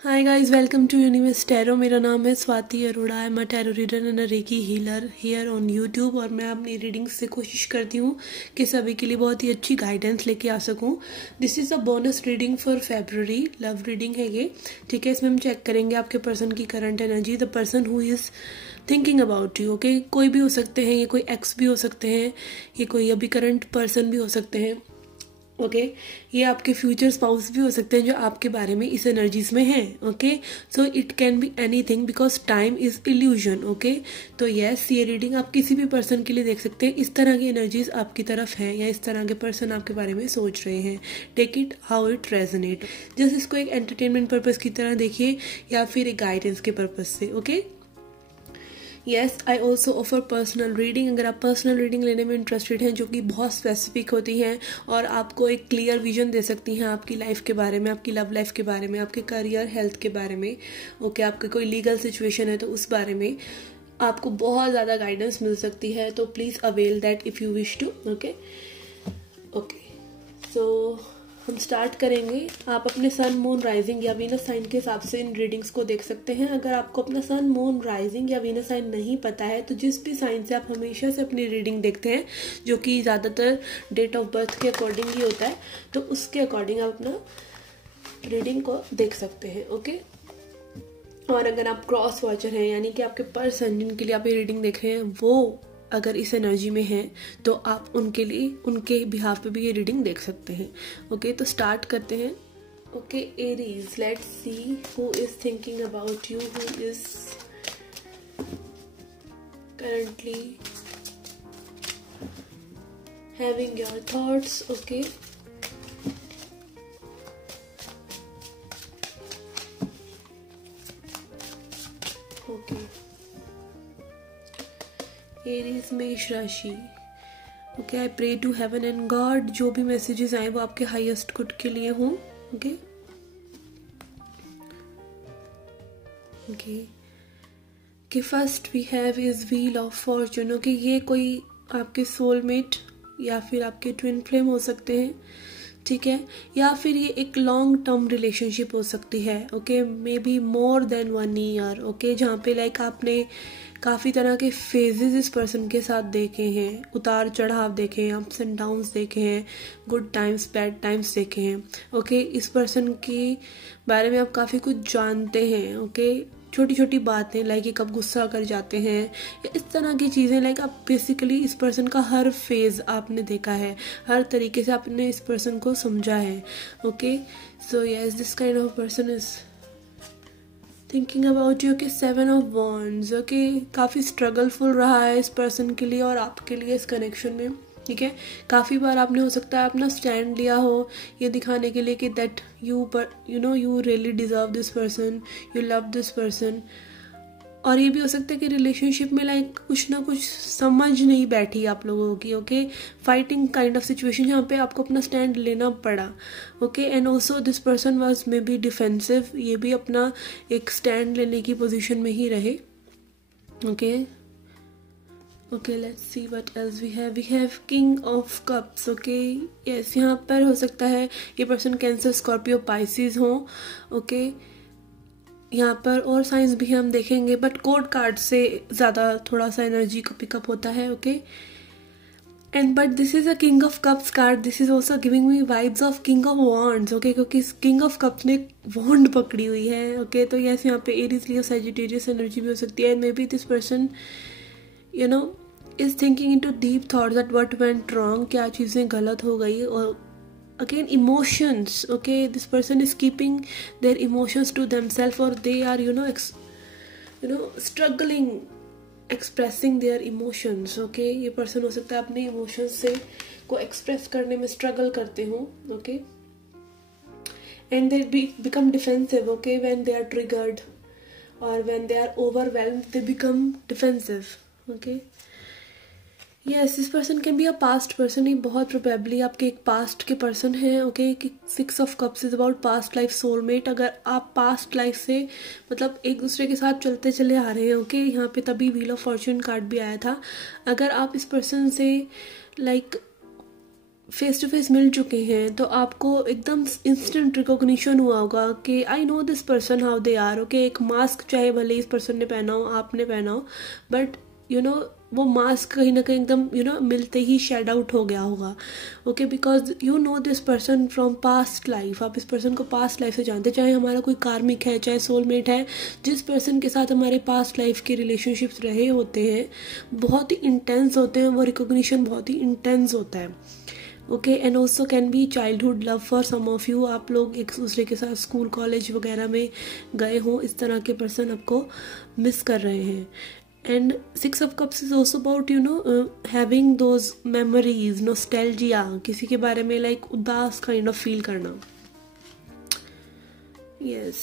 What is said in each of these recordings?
Hi guys, welcome to Universe Tarot. मेरा नाम है Swati Arora. I am a tarot reader and a reiki healer here on YouTube. और मैं अपनी रीडिंग्स से कोशिश करती हूँ कि सभी के लिए बहुत ही अच्छी गाइडेंस लेके आ सकूँ। This is a bonus reading for February, love reading है ये। ठीक है, इसमें हम चेक करेंगे आपके पर्सन की current energy, the person who is thinking about you. Okay, कोई भी हो सकते हैं, ये कोई एक्स भी हो सकते हैं, ये कोई अभी करंट पर्सन भी हो सकते हैं। ओके, ये आपके फ्यूचर स्पाउस भी हो सकते हैं जो आपके बारे में इस एनर्जीज में हैं। Okay, so it can be anything because time is illusion. Okay, तो यस, ये रीडिंग आप किसी भी पर्सन के लिए देख सकते हैं। इस तरह की एनर्जीज आपकी तरफ हैं या इस तरह के पर्सन आपके बारे में सोच रहे हैं। Take it how it resonate. Just इसको एक एंटरटेनमेंट पर्पज की तरह देखिए या फिर एक गाइडेंस के पर्पज से। Okay, yes, I also offer personal reading. अगर आप पर्सनल रीडिंग लेने में इंटरेस्टेड हैं जो कि बहुत स्पेसिफिक होती हैं और आपको एक क्लियर विजन दे सकती हैं आपकी लाइफ के बारे में, आपकी लव लाइफ के बारे में, आपके करियर हेल्थ के बारे में। ओके, आपके कोई लीगल सिचुएशन है तो उस बारे में आपको बहुत ज़्यादा गाइडेंस मिल सकती है। तो please avail that if you wish to. Okay, so हम स्टार्ट करेंगे। आप अपने सन, मून, राइजिंग या वीनस साइन के हिसाब से इन रीडिंग्स को देख सकते हैं। अगर आपको अपना सन, मून, राइजिंग या वीनस साइन नहीं पता है तो जिस भी साइन से आप हमेशा से अपनी रीडिंग देखते हैं, जो कि ज़्यादातर डेट ऑफ बर्थ के अकॉर्डिंग ही होता है, तो उसके अकॉर्डिंग आप अपना रीडिंग को देख सकते हैं। ओके, और अगर आप क्रॉस वॉचर हैं, यानी कि आपके पर्सन जिनके लिए आप ये रीडिंग देख रहे हैं, वो अगर इस एनर्जी में है तो आप उनके लिए, उनके बिहाफ पे भी ये रीडिंग देख सकते हैं। ओके, तो स्टार्ट करते हैं। Okay, Aries, let's see who is thinking about you, who is currently having your thoughts. Okay, Aries, मेष राशि। Okay, I pray to heaven and God, जो भी मैसेजेस आए वो आपके हाईएस्ट गुड के लिए हों। ओके, कि first we have is wheel of fortune. Okay, ये कोई आपके सोलमेट या फिर आपके ट्विन फ्लेम हो सकते हैं। ठीक है, या फिर ये एक लॉन्ग टर्म रिलेशनशिप हो सकती है। Okay, may be more than 1 year. Okay, जहाँ पे लाइक आपने काफ़ी तरह के फेजेस इस पर्सन के साथ देखे हैं, उतार चढ़ाव देखे हैं, अप्स एंड डाउन्स देखे हैं, गुड टाइम्स बैड टाइम्स देखे हैं। ओके, इस पर्सन के बारे में आप काफ़ी कुछ जानते हैं। ओके, छोटी छोटी बातें लाइक ये कब गुस्सा कर जाते हैं या इस तरह की चीज़ें, लाइक आप बेसिकली इस पर्सन का हर फेज आपने देखा है, हर तरीके से आपने इस पर्सन को समझा है। Okay, so yes, this kind of person is thinking about you. के 7 ऑफ वॉन्ड्स। ओके, काफ़ी स्ट्रगलफुल रहा है इस पर्सन के लिए और आपके लिए इस कनेक्शन में। ठीक है, काफ़ी बार आपने हो सकता है अपना स्टैंड लिया हो ये दिखाने के लिए कि that you really deserve this person, you love this person. और ये भी हो सकता है कि रिलेशनशिप में लाइक कुछ ना कुछ समझ नहीं बैठी आप लोगों की। Okay, fighting kind of situation जहाँ पे आपको अपना स्टैंड लेना पड़ा। Okay, and also this person was may be defensive, ये भी अपना एक स्टैंड लेने की पोजीशन में ही रहे। Okay, let's see what else we have king of cups. Okay, yes, यहाँ पर हो सकता है ये पर्सन कैंसर, स्कॉर्पियो, पाइसिस हो। ओके, यहाँ पर और साइंस भी हम देखेंगे बट कोड कार्ड से ज़्यादा थोड़ा सा एनर्जी का पिकअप होता है। Okay, and but this is a king of cups card, this is also giving me vibes of king of wands. Okay, क्योंकि किंग ऑफ कप्स ने वॉन्ड पकड़ी हुई है। ओके, तो यस, यहाँ पे एरीज, लियो, सैजिटेरियस एनर्जी भी हो सकती है। And may be this person is thinking into deep thought that what went wrong, क्या चीज़ें गलत हो गई। और again emotions. Okay, this person is keeping their emotions to themselves or they are struggling expressing their emotions. Okay, ये person हो सकता है अपने emotions से को express करने में struggle करते हो। Okay, and they become defensive. Okay, when they are triggered or when they are overwhelmed they become defensive. Okay, yes, this person can be a past person. ये बहुत प्रोबेबली आपके एक पास्ट के person हैं। Okay, कि 6 of cups is about past life, soulmate. अगर आप past life से मतलब एक दूसरे के साथ चलते चले आ रहे हैं। ओके, यहाँ पे तभी व्हील ऑफ फॉर्चून कार्ड भी आया था। अगर आप इस पर्सन से लाइक फेस टू फेस मिल चुके हैं तो आपको एकदम इंस्टेंट रिकॉग्निशन हुआ होगा कि I know this person how they are. Okay, एक मास्क चाहे भले इस पर्सन ने पहना हो, आपने पहना हो, बट वो मास्क कहीं ना कहीं एकदम मिलते ही शेड आउट हो गया होगा। Okay, because you know this person from past life. आप इस पर्सन को पास्ट लाइफ से जानते हैं, चाहे हमारा कोई कार्मिक है, चाहे सोलमेट है, जिस पर्सन के साथ हमारे पास्ट लाइफ के रिलेशनशिप्स रहे होते हैं बहुत ही इंटेंस होते हैं, वो रिकॉग्निशन बहुत ही इंटेंस होता है। Okay, and also can be childhood love for some of you. आप लोग एक दूसरे के साथ स्कूल कॉलेज वगैरह में गए हों, इस तरह के पर्सन आपको मिस कर रहे हैं। And 6 of Cups is also about having those memories, nostalgia, किसी के बारे में लाइक उदास काइंड ऑफ फील करना। yes,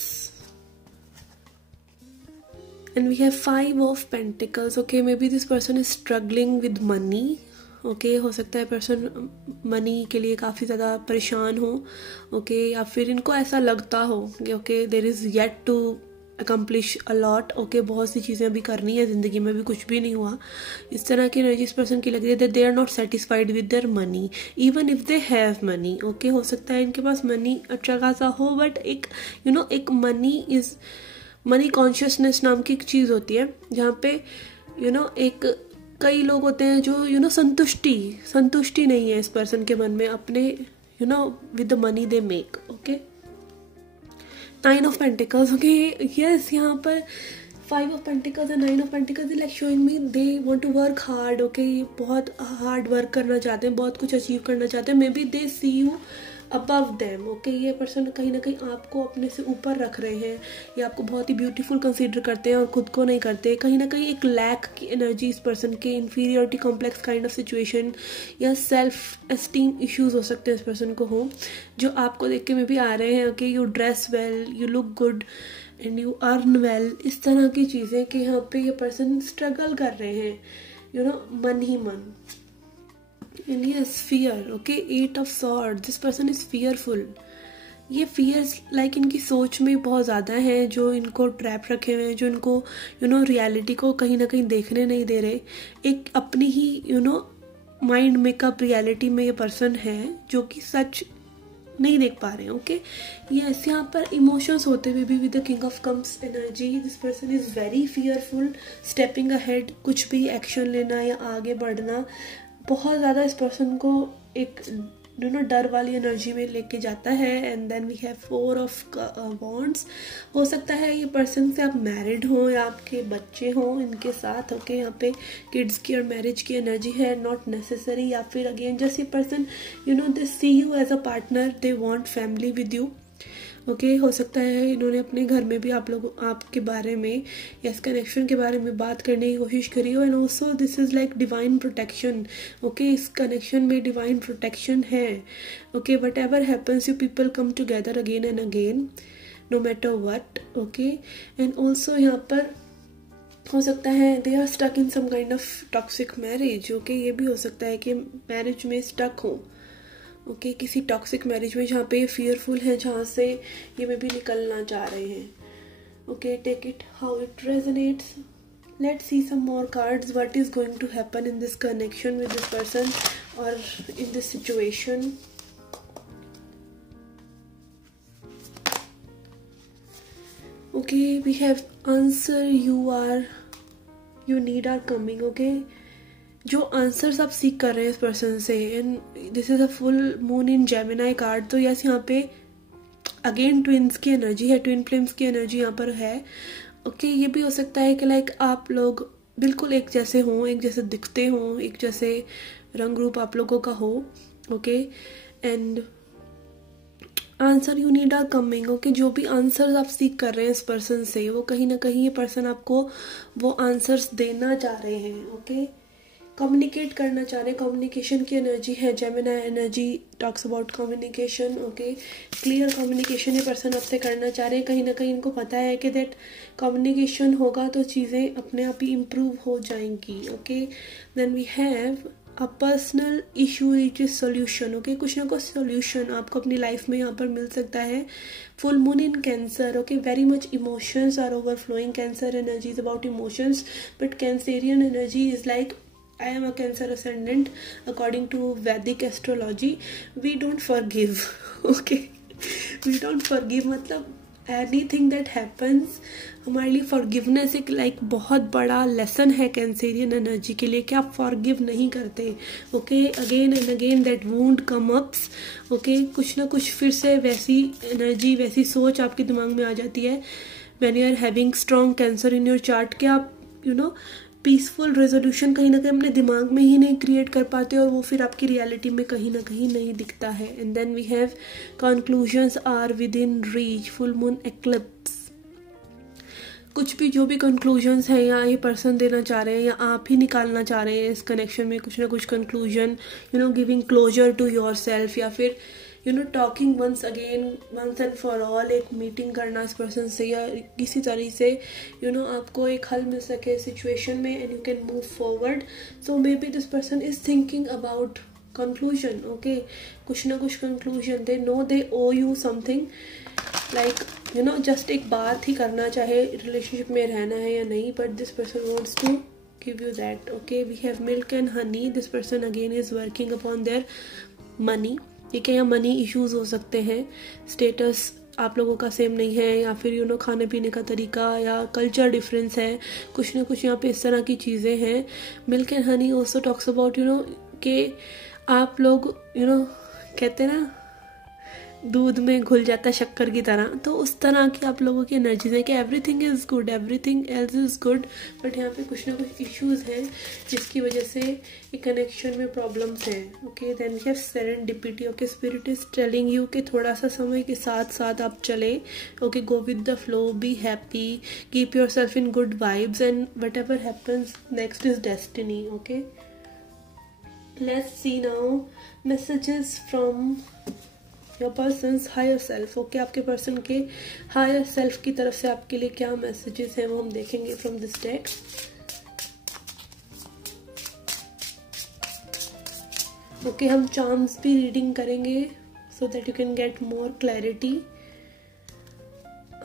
and we have 5 of Pentacles. okay, maybe this person is struggling with money. Okay, हो सकता है पर्सन मनी के लिए काफ़ी ज़्यादा परेशान हो। ओके, या फिर इनको ऐसा लगता हो कि okay there is yet to accomplish a lot. Okay, बहुत सी चीज़ें अभी करनी है ज़िंदगी में, भी कुछ भी नहीं हुआ। इस तरह की एनर्जी इस पर्सन की लग रही है that they are not satisfied with their money even if they have money. Okay, हो सकता है इनके पास मनी अच्छा खासा हो, बट एक एक मनी कॉन्शियसनेस नाम की एक चीज़ होती है जहाँ पे एक कई लोग होते हैं जो संतुष्टि नहीं है इस पर्सन के मन में अपने with the money they make. Okay, 9 of Pentacles. Okay, yes, यहाँ पर 5 of Pentacles और 9 of Pentacles like showing me they want to work hard. Okay, बहुत हार्ड वर्क करना चाहते हैं, बहुत कुछ अचीव करना चाहते हैं। Maybe they see you above them. Okay, ये पर्सन कहीं ना कहीं आपको अपने से ऊपर रख रहे हैं, या आपको बहुत ही ब्यूटीफुल कंसीडर करते हैं और खुद को नहीं करते। कहीं ना कहीं एक लैक की एनर्जी इस पर्सन के, inferiority complex kind of situation या सेल्फ एस्टीम इश्यूज हो सकते हैं इस पर्सन को हो, जो आपको देख के में भी आ रहे हैं। Okay, you dress well, you look good and you earn well, इस तरह की चीज़ें कि यहाँ पे ये पर्सन स्ट्रगल कर रहे हैं मन ही मन। And yes, fear. Okay, 8 of Swords. This person is fearful. ये fears like इनकी सोच में बहुत ज़्यादा है, जो इनको ट्रैप रखे हुए हैं, जो इनको रियलिटी को कहीं ना कहीं देखने नहीं दे रहे। एक अपनी ही माइंड मेकअप रियलिटी में ये पर्सन है जो कि सच नहीं देख पा रहे हैं। ओके, यस, यहाँ पर इमोशंस होते हुए भी with the king of cups energy this person is very fearful, stepping ahead, कुछ भी एक्शन लेना या आगे बढ़ना बहुत ज़्यादा इस पर्सन को एक डर वाली एनर्जी में लेके जाता है। And then we have 4 of Wands. हो सकता है ये पर्सन से आप मैरिड हो या आपके बच्चे हों इनके साथ। ओके, यहाँ पे किड्स की और मैरिज की एनर्जी है, नॉट नेसेसरी। या फिर अगेन जस्ट ये person they see you as a partner, they want family with you. Okay, हो सकता है इन्होंने अपने घर में भी आपके बारे में या इस कनेक्शन के बारे में बात करने की कोशिश करी हो। And also this is like divine protection. Okay, इस कनेक्शन में डिवाइन प्रोटेक्शन है। Okay, whatever happens you people come together again and again no matter what. Okay, and also यहाँ पर हो सकता है they are stuck in some kind of toxic marriage. Okay, ये भी हो सकता है कि मैरिज में स्टक हो। ओके, किसी टॉक्सिक मैरिज में जहाँ पे ये फियरफुल है, जहाँ से ये में भी निकलना चाह रहे हैं। Okay, take it how it resonates. Let's see some more cards, what is going to happen in this connection with this person और in this situation. Okay, we have answer, you need are coming. Okay, जो answers आप सीख कर रहे हैं इस person से, and this is a full moon in Gemini card. तो यस, यहाँ पे अगेन ट्विन्स की एनर्जी है, ट्विन फ्लेम्स की एनर्जी यहाँ पर है। ओके, ये भी हो सकता है कि लाइक आप लोग बिल्कुल एक जैसे हों, एक जैसे दिखते हों, एक जैसे रंग रूप आप लोगों का हो। Okay, and answer you need are coming. Okay, जो भी आंसर्स आप सीख कर रहे हैं इस पर्सन से, वो कहीं ना कहीं ये पर्सन आपको वो आंसर्स देना चाह रहे हैं। ओके, कम्युनिकेट करना चाह रहे हैं, कम्युनिकेशन की एनर्जी है। Gemini energy talks about communication. Okay, clear communication ये पर्सन आपसे करना चाह रहे हैं। कहीं ना कहीं इनको पता है कि दैट कम्युनिकेशन होगा तो चीज़ें अपने आप ही इम्प्रूव हो जाएंगी। Okay, then we have a personal issue it is solution. Okay, कुछ ना कुछ सोल्यूशन आपको अपनी लाइफ में यहाँ पर मिल सकता है। Full moon in Cancer. Okay, very much emotions are overflowing. Cancer energy is about emotions, but Cancerian energy is like I am a Cancer ascendant. According to Vedic astrology, we don't forgive. Okay, we don't forgive मतलब anything that happens हमारे लिए forgiveness एक like बहुत बड़ा lesson है Cancerian energy के लिए कि आप फॉरगिव नहीं करते. Okay, again and again that wound come ups. Okay, कुछ ना कुछ फिर से वैसी एनर्जी, वैसी सोच आपके दिमाग में आ जाती है when you are having strong Cancer in your chart कि आप पीसफुल रेजोल्यूशन कहीं ना कहीं अपने दिमाग में ही नहीं क्रिएट कर पाते और वो फिर आपकी रियलिटी में कहीं ना कहीं नहीं दिखता है. And then we have conclusions are within reach, full moon eclipse. कुछ भी जो भी कंक्लूजन्स हैं या ये पर्सन देना चाह रहे हैं या आप ही निकालना चाह रहे हैं इस कनेक्शन में कुछ ना कुछ conclusion, giving closure to yourself, या फिर talking once again, once and for all, एक मीटिंग करना इस पर्सन से या किसी तरह से आपको एक हल मिल सके सिचुएशन में and you can move forward. So maybe this person is thinking about conclusion. Okay, कुछ ना कुछ conclusion, they know they owe you something, like just एक बात ही करना, चाहे रिलेशनशिप में रहना है या नहीं, but this person wants to give you that. Okay, we have milk and honey. This person again is working upon their money. ठीक है, या मनी इश्यूज हो सकते हैं, स्टेटस आप लोगों का सेम नहीं है, या फिर खाने पीने का तरीका या कल्चर डिफरेंस है, कुछ ना कुछ यहाँ पे इस तरह की चीज़ें हैं. Milk and Honey also talks about कि आप लोग कहते हैं ना दूध में घुल जाता है शक्कर की तरह, तो उस तरह की आप लोगों की एनर्जीज है कि everything is good, everything else is good, but यहाँ पे कुछ ना कुछ इश्यूज हैं जिसकी वजह से एक कनेक्शन में प्रॉब्लम्स हैं. Okay, then we have serendipity. Okay, spirit is telling you कि थोड़ा सा समय के साथ साथ आप चले. Okay, go with the flow, be happy, keep yourself in good vibes and whatever happens next is destiny. Okay, let's see now messages from your person's higher self. Okay, आपके person के higher self की तरफ से आपके लिए क्या messages हैं वो हम देखेंगे फ्रॉम दिस डेक. ओके, हम चार्म्स भी रीडिंग करेंगे so that you can get more clarity.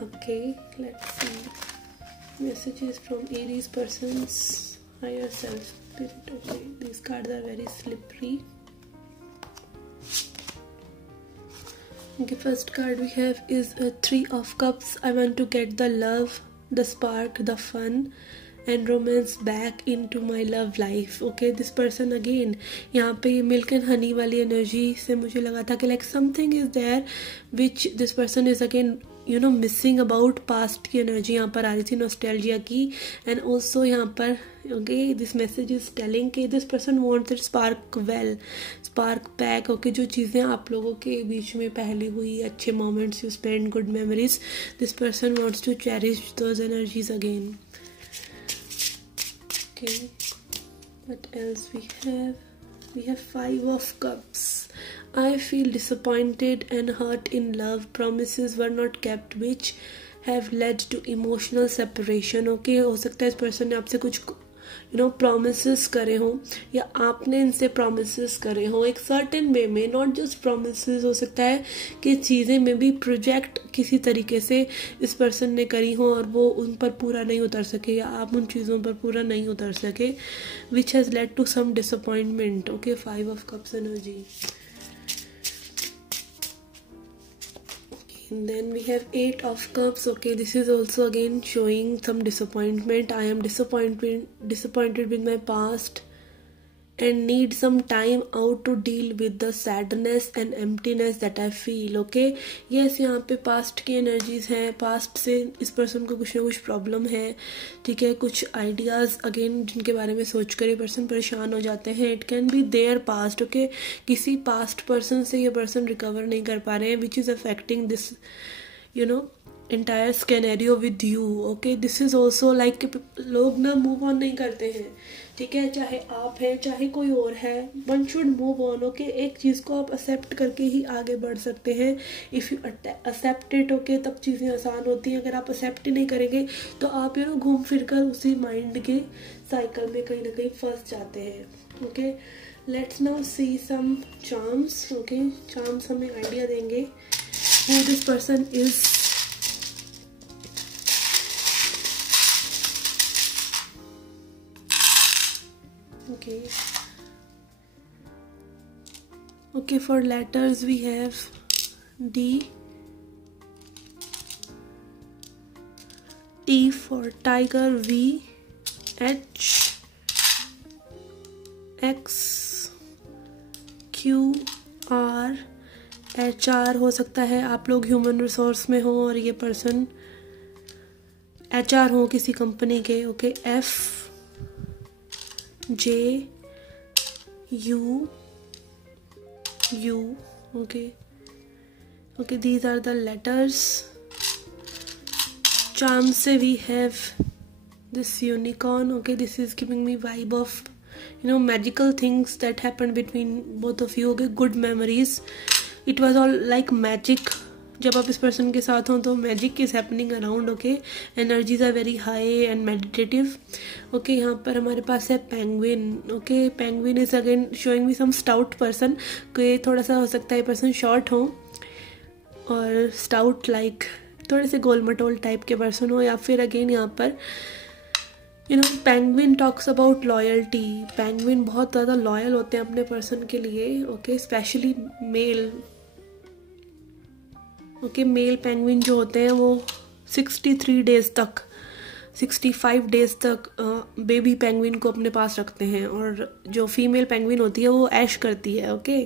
Okay, let's see messages from Aries person's higher self spirit. Okay, these cards are very slippery. Okay, first card we have is a 3 of cups. I want to get the love, the spark, the fun and romance back into my love life. Okay, this person again यहाँ पे milk and honey वाली energy से मुझे लगा था कि like something is there which this person is again missing about past की energy यहाँ पर आ रही थी, नॉस्टैल्जिया की. एंड ऑल्सो यहाँ पर okay this message is telling कि this person wants it spark well, spark back. Okay, जो चीज़ें आप लोगों के बीच में पहले हुई, अच्छे moments you spend, good memories, this person wants to cherish those energies again. Okay, what else we have 5 of cups. I feel disappointed and hurt in love. Promises were not kept which have led to emotional separation. Okay, हो सकता है इस person ने आपसे कुछ promises करे हो या आपने इनसे promises करे हो एक certain way में, not just promises. हो सकता है कि चीज़ें में भी प्रोजेक्ट किसी तरीके से इस पर्सन ने करी हो और वो उन पर पूरा नहीं उतर सके या आप उन चीज़ों पर पूरा नहीं उतर सके, which has led to some disappointment. Okay, 5 of cups energy. And then we have 8 of cups. Okay, this is also again showing some disappointment. I am disappointed with my past and need some time out to deal with the sadness and emptiness that I feel. Okay, yes, यहाँ पे past की energies हैं, past से इस person को कुछ ना कुछ problem है. ठीक है, कुछ ideas again जिनके बारे में सोच कर ये person परेशान हो जाते हैं. It can be their past. Okay, किसी past person से ये person recover नहीं कर पा रहे हैं, which is affecting this entire scenario with you. Okay, this is also like लोग ना move on नहीं करते हैं. ठीक है, चाहे आप हैं चाहे कोई और है, one should move on. Okay, एक चीज़ को आप एक्सेप्ट करके ही आगे बढ़ सकते हैं. If you accept it, okay, तब चीज़ें आसान होती हैं. अगर आप एक्सेप्ट ही नहीं करेंगे तो आप घूम फिर कर उसी माइंड के साइकिल में कहीं ना कहीं फंस जाते हैं. Okay, let's now see some charms. Okay, charms हमें आइडिया देंगे who this person is. Okay, for letters we have D, T for tiger, V, H, X, Q, R, HR हो सकता है आप लोग ह्यूमन रिसोर्स में हो और ये पर्सन HR हो किसी कंपनी के. Okay, F, J, U, okay, these are the letters. Charm se we have this unicorn. Okay, this is giving me vibe of magical things that happened between both of you. Okay, good memories. It was all like magic. जब आप इस person के साथ हो तो magic is happening around. Okay, energies are very high and meditative. Okay, यहाँ पर हमारे पास है penguin. Okay, penguin is again showing me some stout person. कि थोड़ा सा हो सकता है पर्सन शॉर्ट हो और स्टाउट लाइक थोड़े से गोल मटोल टाइप के पर्सन हो. या फिर अगेन यहाँ पर penguin talks about loyalty. Penguin बहुत ज़्यादा लॉयल होते हैं अपने पर्सन के लिए. Okay, specially male. Okay, male penguin जो होते हैं वो 65 डेज तक बेबी पेंगुइन को अपने पास रखते हैं. और जो फीमेल पेंगुइन होती है वो ऐश करती है. Okay,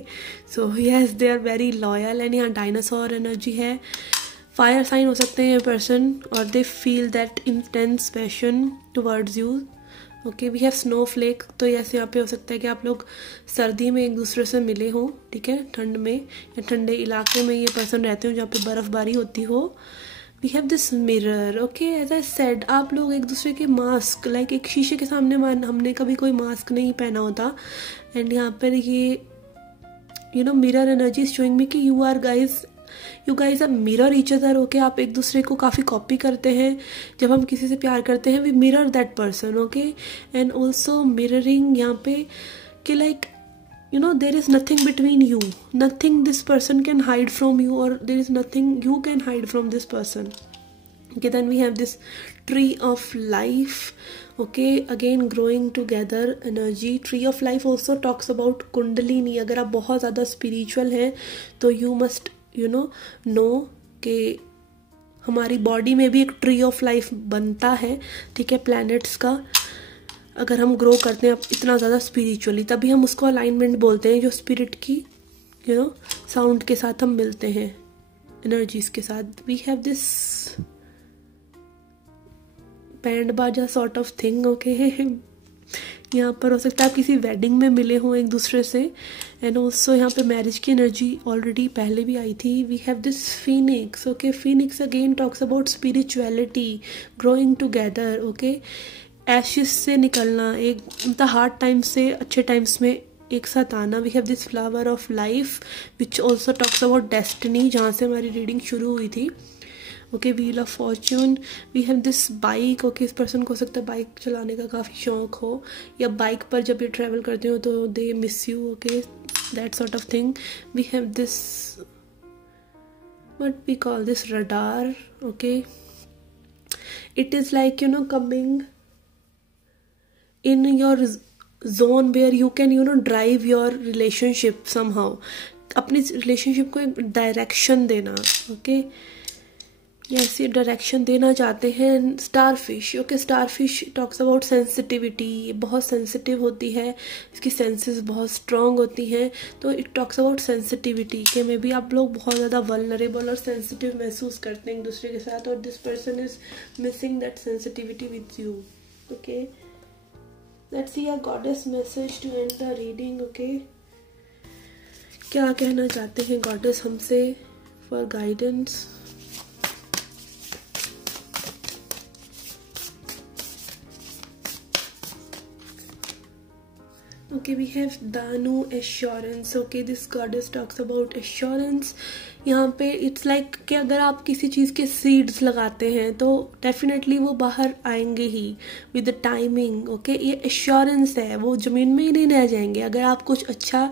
so yes, they are very loyal. And यहाँ डायनासोर एनर्जी है. फायर साइन हो सकते हैं ये पर्सन और they feel that intense passion towards you. Okay, we have snowflake. तो यस, यहाँ पे हो सकता है कि आप लोग सर्दी में एक दूसरे से मिले हों. ठीक है, ठंड में या ठंडे इलाके में ये पर्सन रहते हो जहाँ पे बर्फबारी होती हो. We have this mirror. Okay, as I said, आप लोग एक दूसरे के मास्क लाइक एक शीशे के सामने हमने कभी कोई मास्क नहीं पहना होता. एंड यहाँ पर ये मिरर एनर्जी शोइंग मी कि you guys are mirror each other. Okay, आप एक दूसरे को काफ़ी कॉपी करते हैं. जब हम किसी से प्यार करते हैं we mirror that person. Okay, and also mirroring यहाँ पे कि like there is nothing between you. Nothing this person can hide from you और there is nothing you can hide from this person. Okay, then we have this tree of life. Okay, again growing together energy. Tree of life also talks about kundalini. अगर आप बहुत ज़्यादा spiritual हैं तो you must know कि हमारी body में भी एक ट्री ऑफ लाइफ बनता है. ठीक है, प्लैनेट्स का. अगर हम ग्रो करते हैं इतना ज़्यादा स्पिरिचुअली तभी हम उसको अलाइनमेंट बोलते हैं जो स्पिरिट की साउंड के साथ हम मिलते हैं, एनर्जीज के साथ. वी हैव दिस बैंड बाजा सॉर्ट ऑफ थिंग. ओके, यहाँ पर हो सकता है आप किसी वेडिंग में मिले हों एक दूसरे से. एंड ऑल्सो यहाँ पे मैरिज की एनर्जी ऑलरेडी पहले भी आई थी. We have this phoenix. Okay, phoenix again talks about spirituality, growing together. Okay, ashes से निकलना, एक मतलब हार्ड टाइम से अच्छे टाइम्स में एक साथ आना. We have this flower of life which also talks about destiny, जहाँ से हमारी रीडिंग शुरू हुई थी. Okay, wheel of fortune. We have this bike. Okay, इस पर्सन को हो सकता है बाइक चलाने का काफ़ी शौक हो या बाइक पर जब ये ट्रैवल करते हो तो they miss you. Okay, that sort of thing. We have this what we call this radar. Okay, it is like coming in your zone where you can drive your relationship somehow. अपनी relationship को एक direction देना. Okay, yes, ये direction देना चाहते हैं. Starfish. Okay, starfish talks about sensitivity. ये बहुत सेंसिटिव होती है, इसकी सेंसेस बहुत स्ट्रॉन्ग होती हैं. तो इट टॉक्स अबाउट सेंसिटिविटी के में भी आप लोग बहुत ज़्यादा वल्नरेबल और सेंसिटिव महसूस करते हैं एक दूसरे के साथ और this person is missing that sensitivity with you. Okay, let's see a goddess message to end the reading. Okay, क्या कहना चाहते हैं goddess हमसे for guidance. Okay, we have Danu assurance. Okay, this goddess talks about assurance. यहाँ पे it's like कि अगर आप किसी चीज़ के सीड्स लगाते हैं तो डेफिनेटली वो बाहर आएंगे ही विद द टाइमिंग. ओके, ये एश्योरेंस है, वो ज़मीन में ही नहीं रह जाएंगे. अगर आप कुछ अच्छा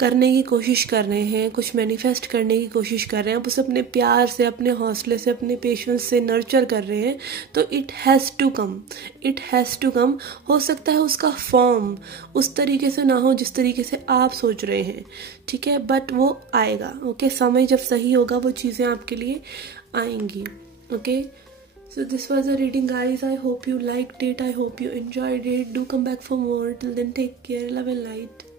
करने की कोशिश कर रहे हैं, कुछ मैनिफेस्ट करने की कोशिश कर रहे हैं, आप उसे अपने प्यार से, अपने हौसले से, अपने पेशेंस से नर्चर कर रहे हैं, तो it has to come, it has to come. हो सकता है उसका फॉर्म उस तरीके से ना हो जिस तरीके से आप सोच रहे हैं, ठीक है, बट वो आएगा। ओके, समय जब सही होगा वो चीज़ें आपके लिए आएंगी। Okay, so this was a reading, guys. I hope you liked it, I hope you enjoyed it. Do come back for more. Till then, take care, love and light.